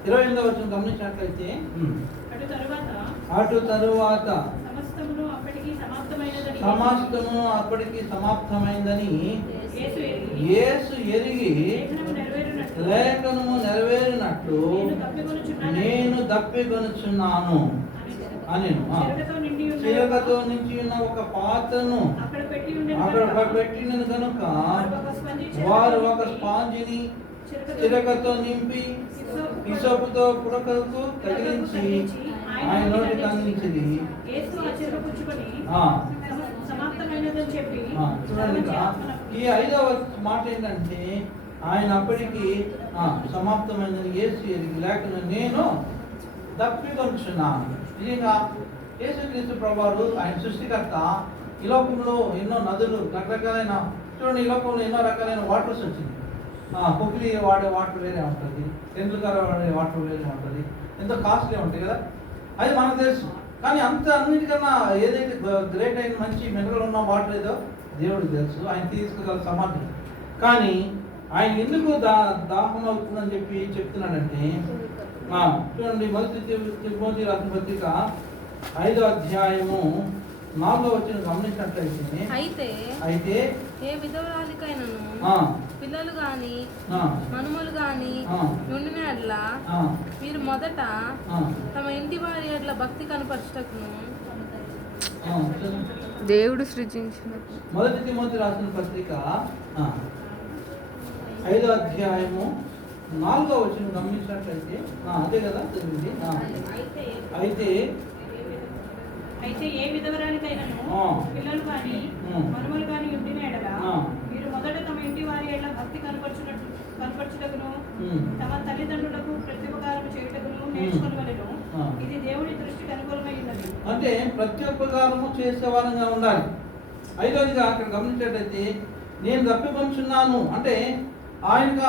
28వ వచనం గమనించినట్లయితే అటు తరువాత సమస్తము అప్పటికి సమాప్తమైందని యేసు ఎరిగి లేఖనము నెరవేరినట్లు నేను దప్పికొనుచున్నాను అని చిలకతో నించి ఉన్న ఒక పాత్రను అక్కడ పెట్టినను కనుక వారు ఒక స్పాంజిని చిలకతో నింపి హిసోపుతో పుడకకు తగిలించి ఆయన నోటికి అందించింది. చూడండి, ఈ 5వ మాట ఏంటంటే ఆయన అప్పటికి సమాప్తమైందని యేసు ఎరిగి లేకుండా నేను తప్పికొంచున్నాను. నిజంగా యేసుక్రీస్తు ప్రభువారు ఆయన సృష్టికర్త. ఈ లోకంలో ఎన్నో నదులు రకరకాలైన చూడండి, ఈ లోకంలో ఎన్నో రకాలైన వాటర్స్ వచ్చింది. పొగిలి వాడే వాటర్ వేరే ఉంటుంది, తెందులకర వాడే వాటర్ వేరే ఉంటుంది, ఎంతో కాస్ట్లీ ఉంటాయి కదా, అది మనకు తెలుసు. కానీ అన్నిటికన్నా ఏదైతే గ్రేట్ అయిన మంచి మినరల్ ఉన్న వాటర్ ఏదో దేవుడికి తెలుసు, ఆయన తీసుకోగల సమర్థం. కానీ ఆయన ఎందుకు దాహం అవుతుందని చెప్తున్నాడంటే చూడండి, మొదటి తిమోతి రాసిన పత్రిక 5వ అధ్యాయము 4వ వచనం గమనించినట్లయితే అయితే ఏ విధవరాలికైనను పిల్లలు గాని మనుమలు గాని నుండిన ఎడ్ల మీరు మొదట తమ ఇంటి వారి ఎడ్ల భక్తి కనపరచుటకును దేవుడు సృజించిన మొదటి తిమోతి రాసిన పత్రిక 5వ అధ్యాయము 4వ వచనం గమనించినట్లయితే అదే కదా తెలిసింది. అయితే ఏ విధవరాలికైనను పిల్లలు కానీ మనుమలు కానీ ఉండిన ఎడల మీరు మొదట తమ ఇంటి వారి ఎడల భక్తి కనపరచుటకును తమ తల్లిదండ్రులకు ప్రత్యుపకారం చేయుటకును నేర్చుకొనవలెను. ఇది దేవుని దృష్టికి అనుకూలమై ఉన్నది. అంటే ప్రత్యుపకారము చేసేవారంగా ఉండాలి. 5వదిగా అక్కడ గమనించినట్లయితే నేను తప్పికొంచున్నాను అంటే ఆయన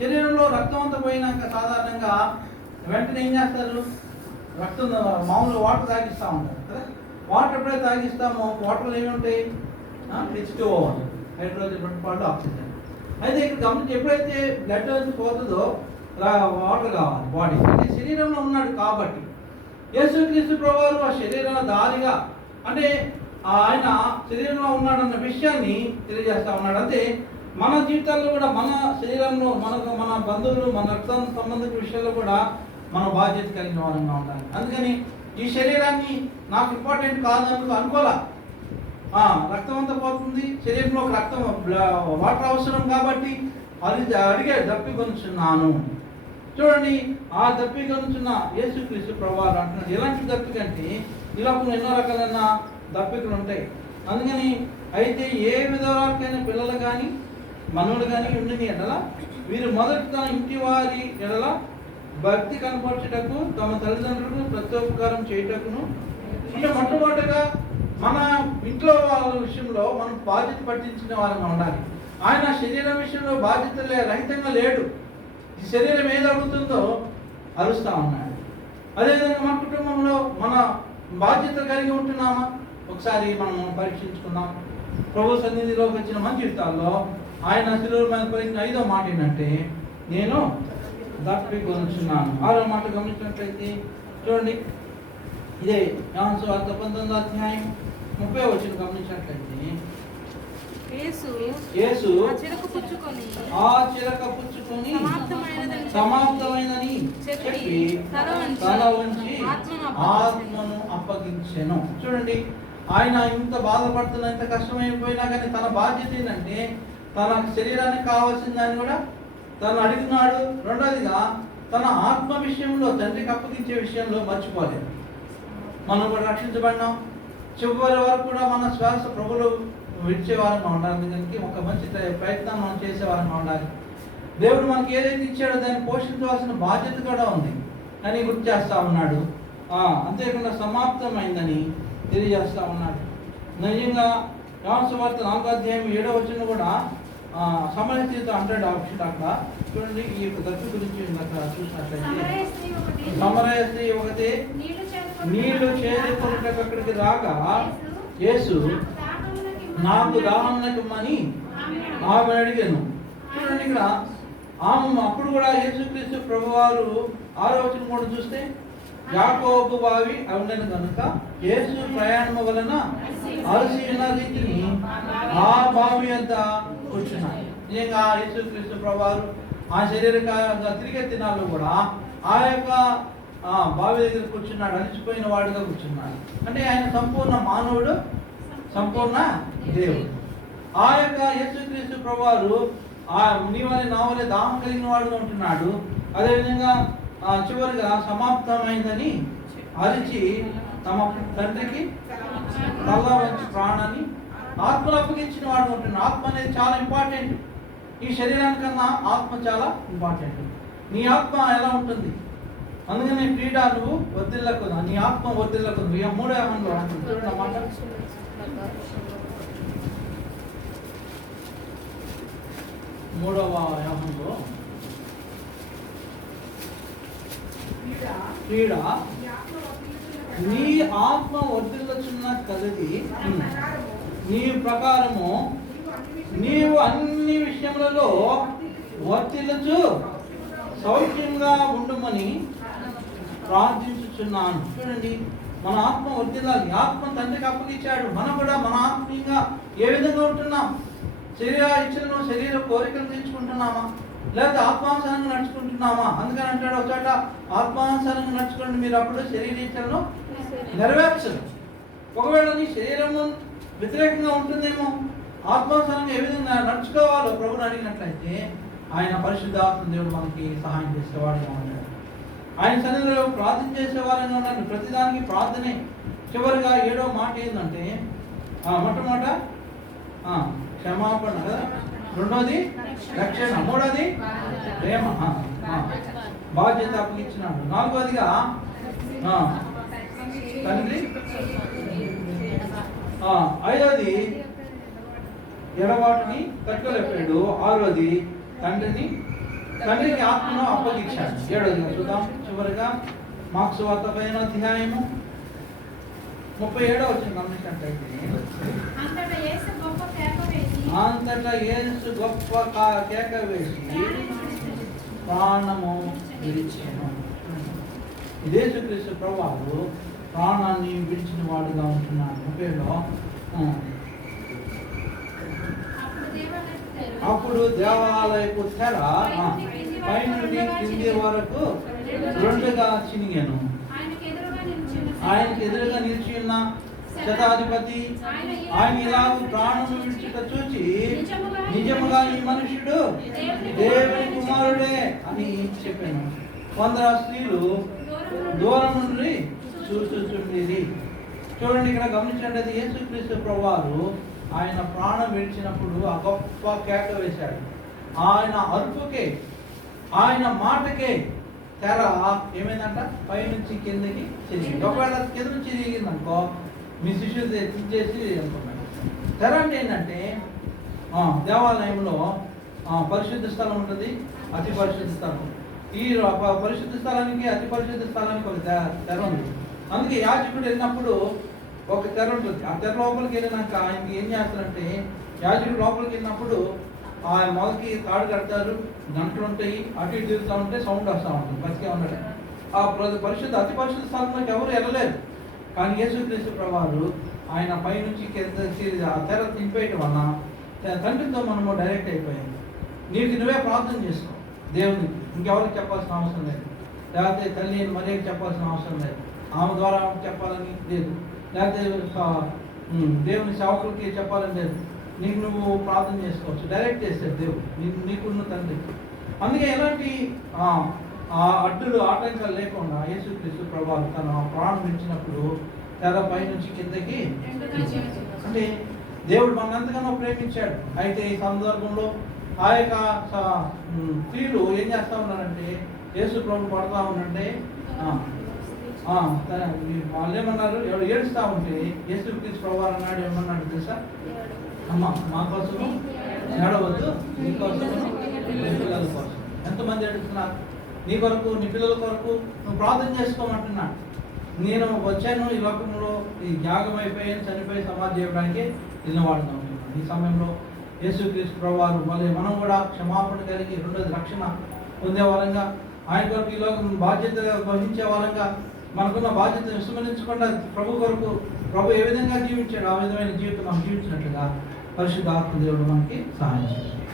శరీరంలో రక్తం అంతా పోయినాక సాధారణంగా వెంటనే ఏం చేస్తారు, రక్తం మామూలు వాటర్ తాగిస్తూ ఉంటారు కదా. వాటర్ ఎప్పుడైతే తాగిస్తామో వాటర్లో ఏమి ఉంటాయి, H2O హైడ్రోజన్ 2 పార్ట్ ఆక్సిజన్. అయితే ఇక్కడ గమనించి ఎప్పుడైతే బ్లడ్ నుంచి పోతుందో వాటర్ కావాలి బాడీ, అంటే శరీరంలో ఉన్నాడు కాబట్టి యేసుక్రీస్తు ప్రభువారు ఆ శరీరంలో దారిగా అంటే ఆయన శరీరంలో ఉన్నాడన్న విషయాన్ని తెలియజేస్తా ఉన్నాడు. అంటే మన జీవితాల్లో కూడా మన శరీరంలో మన బంధువులు మన రక్త సంబంధిత విషయాల్లో కూడా మన బాధ్యత కలిగిన వారంగా ఉండాలి. అందుకని ఈ శరీరాన్ని నాకు ఇంపార్టెంట్ కాదు అనుకోలే. రక్తం అంతా పోతుంది, శరీరంలో రక్తం వాటర్ అవసరం కాబట్టి అది అడిగే దప్పికొనుచున్నాను. చూడండి, ఆ దప్పికొనుచున్న యేసుక్రీస్తు ప్రభువారు అంటున్నాడు. ఎలాంటి దప్పికంటే ఈ లోపల ఎన్నో రకాలైన దప్పికలు ఉంటాయి. అందుకని అయితే ఏ విధవారికైనా పిల్లలు కానీ మనవులు కానీ ఉండని ఎడల వీరు మొదట ఇంటి వారి ఎడల భక్తి కనపరచుటకు తమ తల్లిదండ్రులకు ప్రత్యుపకారం చేయుటకును, అంటే మొట్టమొదటిగా మన ఇంట్లో వాళ్ళ విషయంలో మనం బాధ్యత పట్టించిన వారంగా ఉండాలి. ఆయన శరీరం విషయంలో బాధ్యత రహితంగా లేడు. ఈ శరీరం ఏది అడుగుతుందో అరుస్తూ ఉన్నాడు. అదేవిధంగా మన కుటుంబంలో మన బాధ్యత కలిగి ఉంటున్నామా ఒకసారి మనం పరీక్షించుకున్నాం. ప్రభు సన్నిధిలోకి వచ్చిన మన జీవితాల్లో ఆయన శిలువ మీద పలికిన 5వ మాట ఏంటంటే నేను తప్పికొనుచున్నాను. 6వ మాట గమనించినట్లయితే చూడండి, ఇదే యోహాను సువార్త 19వ అధ్యాయం 30వ వచనం గమనించినట్లయితే యేసు ఆ చిరక పుచ్చుకొని సమాప్తమైనదని చెప్పి తల ఉంచి ఆత్మను అప్పగించెను. చూడండి, ఆయన ఇంత బాధపడుతున్నా, ఇంత కష్టమైపోయినా కానీ తన బాధ్యత ఏంటంటే తన శరీరానికి కావాల్సిన దాన్ని కూడా తను అడిగినాడు. రెండోదిగా తన ఆత్మ విషయంలో తండ్రికి అప్పగించే విషయంలో మర్చిపోలేదు. మనం కూడా రక్షించబడినాం, చివరి వరకు కూడా మన శ్వాస ప్రభులు విడిచేవారంగా ఉండాలి. దానికి ఒక మంచి ప్రయత్నం మనం చేసేవారంగా ఉండాలి. దేవుడు మనకి ఏదైతే ఇచ్చాడో దాన్ని పోషించవలసిన బాధ్యత కూడా ఉంది అని గుర్తు చేస్తూ ఉన్నాడు. అంతేకాకుండా సమాప్తమైందని తెలియజేస్తూ ఉన్నాడు. నిజంగా యోహాను సువార్త 4వ అధ్యాయం 7వ వచనం కూడా సమరస్త్రీతో అంటాడు ఆ విషయం. అక్కడ చూడండి, ఈ యొక్క దత్తు గురించి అక్కడ చూసినట్లయితే సమరయ స్త్రీ ఒకటి నీళ్లు చేరుకున్నట్టు అక్కడికి రాగా యేసు నాకు దాహమునకిమ్మని ఆమె అడిగాను. చూడండి, ఇక్కడ ఆమె అప్పుడు కూడా యేసుక్రీస్తు ప్రభువారు 6వ వచనం కూడా చూస్తే యాకోబు బావి ఉండను కనుక యేసు ప్రయాణము వలన అలసి ఉన్న రీతిని ఆ బావి అంత కూర్చున్నాయి. నిజంగా యేసుక్రీస్తు ప్రభువారు ఆ శరీరంగా తిరిగే దినాల్లో కూడా ఆ యొక్క బావి దగ్గర కూర్చున్నాడు, అలిసిపోయిన వాడుగా కూర్చున్నాడు. అంటే ఆయన సంపూర్ణ మానవుడు, సంపూర్ణ దేవుడు. ఆ యొక్క యేసుక్రీస్తు ప్రభువారు నీవని నావలే దాహం కలిగిన వాడుగా ఉంటున్నాడు. అదేవిధంగా చివరిగా సమాప్తమైందని అరిచి తమ తండ్రికి తల వంచి ప్రాణాన్ని ఆత్మను అప్పగించిన వాడు ఉంటున్నాడు. ఆత్మ అనేది చాలా ఇంపార్టెంట్. ఈ శరీరానికన్నా ఆత్మ చాలా ఇంపార్టెంట్. నీ ఆత్మ ఎలా ఉంటుంది? అందుకని క్రీడ నువ్వు వర్ధిల్లకున్నా, నీ ఆత్మ వర్ధిల్లకుంది. 3వ యోహానులో చూడండి అన్నమాట. 3వ యోహానులో క్రీడ నీ ఆత్మ వర్ధిల్లుచున్న కలది నీ ప్రకారము నీవు అన్ని విషయములలో వర్తిల్లుచు సౌఖ్యంగా ఉండుమని ప్రార్థించుచున్నాను. చూడండి, మన ఆత్మ వర్తిల్లాలి. ఆత్మ తండ్రికి అప్పగించాడు. మనం కూడా మన ఆత్మీయంగా ఏ విధంగా ఉంటున్నాం? శరీర ఇచ్చలను, శరీర కోరికలు తీర్చుకుంటున్నామా, లేదా ఆత్మానుసారంగా నడుచుకుంటున్నామా? అందుకని అంటాడు ఒకట, ఆత్మానుసారంగా నడుచుకోండి, మీరు అప్పుడు శరీర ఇచ్చలను నెరవేర్చరు. ఒకవేళ నీ శరీరము వ్యతిరేకంగా ఉంటుందేమో, ఆత్మానుసారంగా ఏ విధంగా నడుచుకోవాలో ప్రభుని అడిగినట్లయితే ఆయన పరిశుద్ధాత్మ దేవుడు మనకి సహాయం చేసేవాడుగా ఉన్నాడు. ఆయన సన్నిధిలో ప్రార్థన చేసేవాళ్ళని ఉన్నాడు. ప్రతిదానికి ప్రార్థనే. చివరిగా 7వ మాట ఏంటంటే, మొట్టమొదట క్షమాపణ కదా, 2వది రక్షణ, 3వది ప్రేమ, బాధ్యత అప్పగించినాడు, 4వదిగా తండ్రి, 5వది ఎడబాటుని తట్టుకోలేపాడు, 6వది తండ్రికి ఆత్మను అప్పగించాడు. 7వదిగా చూద్దాం చివరిగా మార్క్స్ వార్త 15వ అధ్యాయము 37వ వచనం గమనించినట్లయితే, అంతటా యేసు గొప్ప కేక వేసి ప్రాణము విడిచెను. యేసుక్రీస్తు ప్రభువు ప్రాణాన్ని విడిచిన వాడుగా ఉంటున్నాడు. 30లో అప్పుడు దేవాలయపు తెర పైనుండి కింది వరకు 2గా చినిగాను. ఆయనకు ఎదురుగా నిలిచి ఉన్న శతాధిపతి ఆయన ఇలాగ ప్రాణము విడిచుట చూచి, నిజముగా ఈ మనుష్యుడు దేవుని కుమారుడే అని చెప్పాను. 100 స్త్రీలు దూరం నుండి చూస్తుండేది. చూడండి, ఇక్కడ గమనించినట్లయితే యేసుక్రీస్తు ప్రభువారు ఆయన ప్రాణం విడిచినప్పుడు ఆ గొప్ప కేక వేశాడు. ఆయన అరుపుకే, ఆయన మాటకే తెర ఏమైందంట, పైనుంచి కిందకి తిరిగింది. ఒకవేళ కింద నుంచి తిరిగిందనుకో, మీ శిష్యులు తెచ్చేసి అనుకున్నాడు. తెర అంటే ఏంటంటే, దేవాలయంలో పరిశుద్ధ స్థలం ఉంటుంది, అతి పరిశుద్ధ స్థలం. ఈ పరిశుద్ధ స్థలానికి అతి పరిశుద్ధ స్థలానికి ఒక తెర ఉంది. అందుకే యాజకుడు వెళ్ళినప్పుడు ఒక తెర ఉంటుంది. ఆ తెర లోపలికి వెళ్ళినాక ఆయనకి ఏం చేస్తారంటే, యాజకుడు లోపలికి వెళ్ళినప్పుడు ఆ మొదకి తాడు కడతారు, గంటలు ఉంటాయి, అటు ఇటు తిరుగుతూ ఉంటే సౌండ్ వస్తూ ఉంటుంది, బతికే ఉండడు. ఆ పరిశుద్ధ అతి పరిశుద్ధ స్థలంలోకి ఎవరు వెళ్ళలేరు. కానీ యేసుక్రీస్తు ప్రభువారు ఆయన పైనుంచి ఆ తెర తింపేయటం వల్ల తండ్రితో మనము డైరెక్ట్ అయిపోయాము. నీకు నువ్వే ప్రార్థన చేసుకో దేవునికి, ఇంకెవరికి చెప్పాల్సిన అవసరం లేదు. లేకపోతే తల్లి మరియకి చెప్పాల్సిన అవసరం లేదు, ఆమె ద్వారా చెప్పాలని లేదు, లేకపోతే దేవుని సేవకులకి చెప్పాలని లేదు. నీకు నువ్వు ప్రార్థన చేసుకోవచ్చు, డైరెక్ట్ చేస్తాడు దేవుడు నీకున్న తండ్రి. అందుకే ఎలాంటి అడ్డులు ఆటంకాలు లేకుండా యేసుక్రీస్తు ప్రభువు తన ప్రాణం ఇచ్చినప్పుడు తెర పై నుంచి కిందకి, అంటే దేవుడు మన ఎంతగానో ప్రేమించాడు. అయితే ఈ సందర్భంలో ఆ యొక్క స్త్రీలు ఏం చేస్తా ఉన్నారంటే, యేసు ప్రభు పడతా ఉండంటే వాళ్ళు ఏమన్నారు, ఎవరు ఏడుస్తూ ఉంటే యేసుక్రీస్తు ప్రభువు అన్నాడు, ఏమన్నాడు తెలుసా? అమ్మ మా కోసము ఏడవద్దు, నీ కోసము నీ పిల్లల కోసం. ఎంతమంది ఏడుస్తున్నారు? నీ కొరకు, నీ పిల్లల కొరకు నువ్వు ప్రార్థన చేసుకోమంటున్నాడు. నేను వచ్చాను ఈ లోకంలో, ఈ త్యాగం అయిపోయాను, చనిపోయి సమాధి చేయడానికి నిలవాడుతూ ఉంటున్నాను. ఈ సమయంలో యేసుక్రీస్తు ప్రభువారు మళ్ళీ మనం కూడా క్షమాపణ కలిగి, 2వది రక్షణ పొందే వారంగా, ఆయన కొరకు ఈ లోకం బాధ్యత వహించే వారంగా, మనకున్న బాధ్యతను విస్మరించకుండా ప్రభు కొరకు ప్రభు ఏ విధంగా జీవించాడు ఆ విధమైన జీవితం మనం జీవించినట్లుగా పరిశుద్ధ ఆత్మ దేవుడు మనకి సహాయం చేస్తాడు.